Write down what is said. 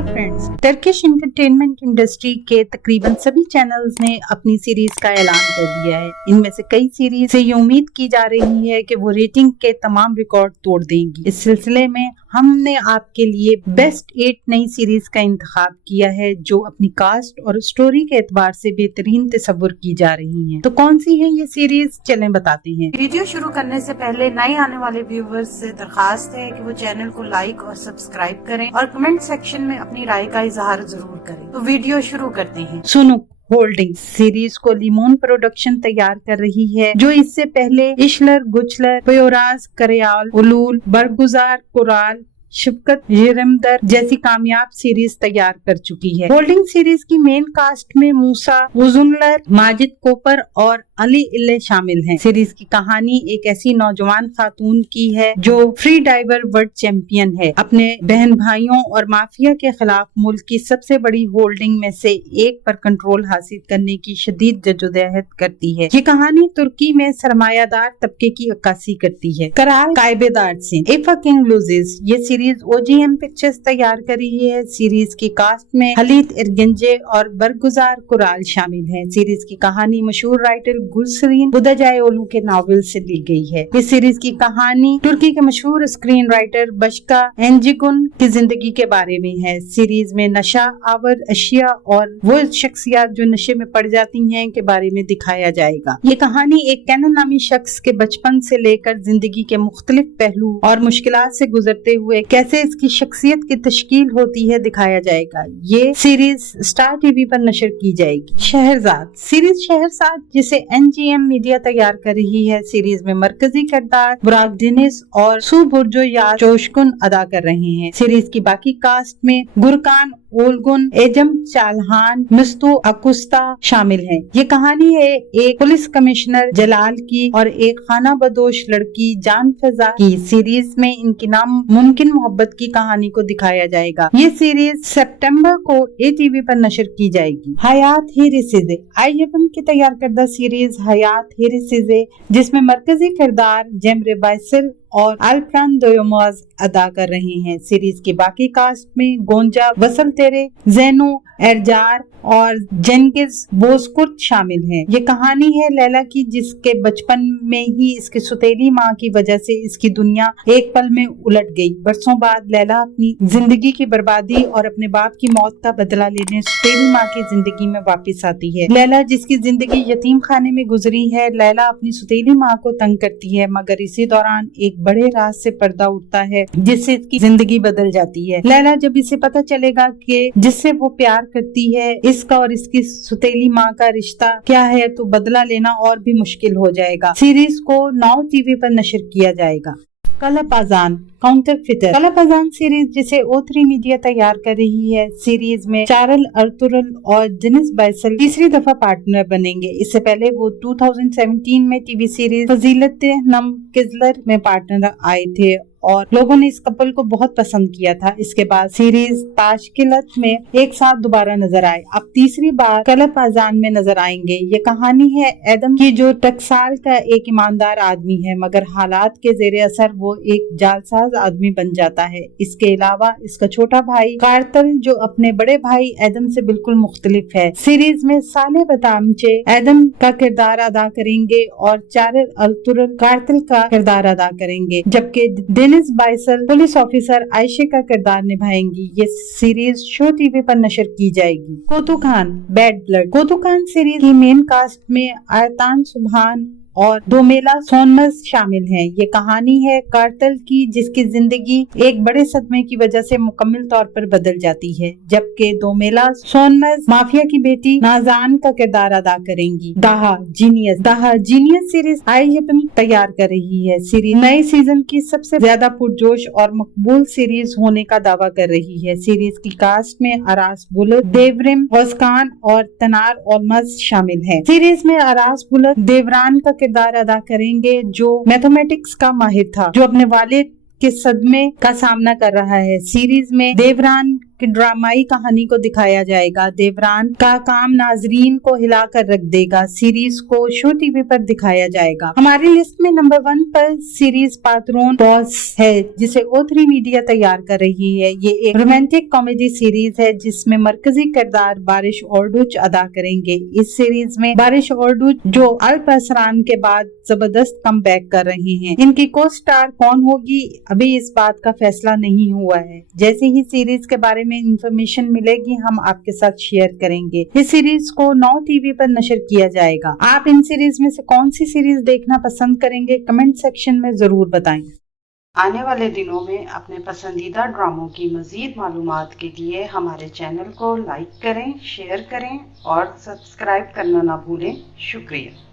Hello friends, Turkish entertainment industry के तकरीबन सभी चैनल्स ने अपनी सीरीज का ऐलान कर दिया है। इनमें से कई सीरीज से ये उम्मीद की जा रही है कि वो रेटिंग के तमाम रिकॉर्ड तोड़ देंगी। इस सिलसिले में हमने आपके लिए बेस्ट 8 नई सीरीज का इंतखाब किया है जो अपनी कास्ट और स्टोरी के एतबार से बेहतरीन तस्वुर की जा रही हैं। तो कौन सी है ये सीरीज, चलें बताते हैं। वीडियो शुरू करने से पहले नए आने वाले व्यूवर्स से दरखास्त है कि वो चैनल को लाइक और सब्सक्राइब करें और कमेंट सेक्शन में अपनी राय का इजहार जरूर करें। तो वीडियो शुरू करते हैं। सुनो होल्डिंग सीरीज को लिमोन प्रोडक्शन तैयार कर रही है, जो इससे पहले इशलर गुचलर, प्योराज करयाल, उलूल, बरगुजार कुराल, शफकत यरमदर जैसी कामयाब सीरीज तैयार कर चुकी है। होल्डिंग सीरीज की मेन कास्ट में मूसा उजुनलर, माजिद कोपर और अली इल्ले शामिल हैं। सीरीज की कहानी एक ऐसी नौजवान खातून की है जो फ्री डाइवर वर्ल्ड चैंपियन है। अपने बहन भाइयों और माफिया के खिलाफ मुल्क की सबसे बड़ी होल्डिंग में से एक पर कंट्रोल हासिल करने की शदीद जद्दोजहद करती है। ये कहानी तुर्की में सरमायादार तबके की अक्कासी करती है। कराल कायबेदार से इफ अ किंग लूजेस ये सीरीज OGM पिक्चर्स तैयार कर रही है। सीरीज की कास्ट में हलीत इरगिंजे और बरगुजार कुराल शामिल हैं। सीरीज की कहानी मशहूर राइटर गुलसरीन बुदाजायोलू के नावल से ली गई है। इस सीरीज की कहानी तुर्की के मशहूर स्क्रीन राइटर बशका एंजिगुन की जिंदगी के बारे में है। सीरीज में नशा आवर अशिया और वो शख्सियत जो नशे में पड़ जाती हैं के बारे में दिखाया जाएगा। ये कहानी एक कैनन नामी शख्स के बचपन से लेकर जिंदगी के मुख्तलिफ पहलू और मुश्किलात से गुजरते हुए कैसे इसकी शख्सियत की तश्कील होती है दिखाया जाएगा। ये सीरीज स्टार टीवी पर नशर की जाएगी। शहरजाद सीरीज शहरजाद जिसे NGM मीडिया तैयार कर रही है। सीरीज में मरकजी किरदार बुराक डेनिस और सुबुर्जो या जोशकुन अदा कर रहे हैं। सीरीज की बाकी कास्ट में गुरकान ओलगुन, एजम चालहान, मिस्तु अकुस्ता शामिल हैं। ये कहानी है एक पुलिस कमिश्नर जलाल की और एक खाना बदोश लड़की जान फिजा की। सीरीज में इनकी नामुमकिन मोहब्बत की कहानी को दिखाया जाएगा। ये सीरीज सितंबर को ATV पर नशर की जाएगी। हयात हिरिसिजे IFM की तैयार करदा सीरीज हयात हिरिसिजे जिसमें मरकजी किरदार जेमरे बाइसिल और अल्फ्रान दोयोमाज अदा कर रहे हैं। सीरीज की बाकी कास्ट में गोंजा वसल तेरे, जैनो एरजार और जेनगिज बोस्कुर्त शामिल हैं। ये कहानी है लैला की जिसके बचपन में ही इसकी सुतेली माँ की वजह से इसकी दुनिया एक पल में उलट गई। बरसों बाद लैला अपनी जिंदगी की बर्बादी और अपने बाप की मौत का बदला लेने सुतेली माँ की जिंदगी में वापस आती है। लैला जिसकी जिंदगी यतीम खाने में गुजरी है, लैला अपनी सुतेली माँ को तंग करती है, मगर इसी दौरान एक बड़े राज से पर्दा उठता है जिससे इसकी जिंदगी बदल जाती है। लैला जब इसे पता चलेगा कि जिससे वो प्यार करती है इसका और इसकी सुतेली माँ का रिश्ता क्या है तो बदला लेना और भी मुश्किल हो जाएगा। सीरीज को Now TV पर नशर किया जाएगा। कलपाजान काउंटर फिटर कलपाजान सीरीज जिसे O3 मीडिया तैयार कर रही है। सीरीज में चारल अर्तुरल और डेनिस बाइसल तीसरी दफा पार्टनर बनेंगे। इससे पहले वो 2017 में टीवी सीरीज फजीलत नम किजलर में पार्टनर आए थे और लोगों ने इस कपल को बहुत पसंद किया था। इसके बाद सीरीज ताशकिलत में एक साथ दोबारा नजर आए। अब तीसरी बार कलपाजान में नजर आएंगे। ये कहानी है एडम की जो टकसाल का एक ईमानदार आदमी है मगर हालात के जेरे असर वो एक जालसाज आदमी बन जाता है। इसके अलावा इसका छोटा भाई कार्तल जो अपने बड़े भाई एडम से बिल्कुल मुख्तलिफ है। सीरीज में साले बतामचे एडम का किरदार अदा करेंगे और चारल अल्तुरल कार्तल का किरदार अदा करेंगे, जबकि डेनिस बाइसल पुलिस ऑफिसर आयशे का किरदार निभाएंगी। ये सीरीज शो टीवी पर नशर की जाएगी। Kotu Khan bad blood Kotu Khan series की मेन कास्ट में आयतान सुबहान और दोमेला सोनमस शामिल हैं। ये कहानी है कार्तल की जिसकी जिंदगी एक बड़े सदमे की वजह से मुकम्मल तौर पर बदल जाती है, जबकि दोमेला सोनमस माफिया की बेटी नाजान का किरदार अदा करेंगी। दाहा जीनियस सीरीज IFM तैयार कर रही है। सीरीज नए सीजन की सबसे ज्यादा पुरजोश और मकबूल सीरीज होने का दावा कर रही है। सीरीज की कास्ट में अरास बुलत, देवरिम ओस्कान और तनार ओलमस शामिल है। सीरीज में अरास बुलत देवरान का किरदार अदा करेंगे जो मैथमेटिक्स का माहिर था जो अपने वालिद के सदमे का सामना कर रहा है। सीरीज में देवरान की ड्रामाई कहानी को दिखाया जाएगा। देवरान का काम नाजरीन को हिला कर रख देगा। सीरीज को शो टीवी पर दिखाया जाएगा। हमारी लिस्ट में नंबर 1 पर सीरीज पात्रोन बॉस है, जिसे O3 मीडिया तैयार कर रही है। ये एक रोमांटिक कॉमेडी सीरीज है जिसमें मरकजी किरदार बारिश ओरडुच अदा करेंगे। इस सीरीज में बारिश ओरडुच जो अल्पसरान के बाद जबरदस्त कम बैक कर रही हैं। इनकी को स्टार कौन होगी अभी इस बात का फैसला नहीं हुआ है। जैसे ही सीरीज के बारे में इंफॉर्मेशन मिलेगी हम आपके साथ शेयर करेंगे। इस सीरीज को Now TV पर नशर किया जाएगा। आप इन सीरीज में से कौन सी सीरीज देखना पसंद करेंगे कमेंट सेक्शन में जरूर बताएं। आने वाले दिनों में अपने पसंदीदा ड्रामों की मजीद मालूमात के लिए हमारे चैनल को लाइक करें, शेयर करें और सब्सक्राइब करना ना भूलें। शुक्रिया।